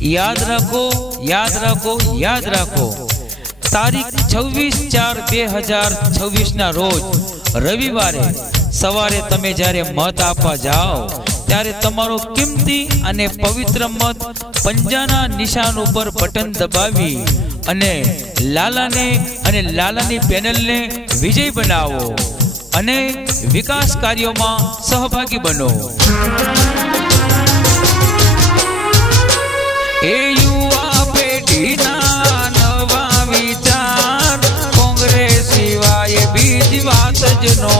યાદ રાખો, યાદ રાખો, યાદ રાખો, તારીખ 26/4/2026 ના રોજ રવિવારે સવારે તમે જ્યારે મત આપવા જાઓ ત્યારે તમારો કિંમતી અને પવિત્ર મત પંજાના નિશાન ઉપર બટન દબાવી અને લાલાને અને લાલાની પેનલને વિજય બનાવો અને વિકાસ કાર્યોમાં સહભાગી બનો. એ યુવા પેઢીના નવા વિચાર, કોંગ્રેસ સિવાય બીજી વાત જ નો.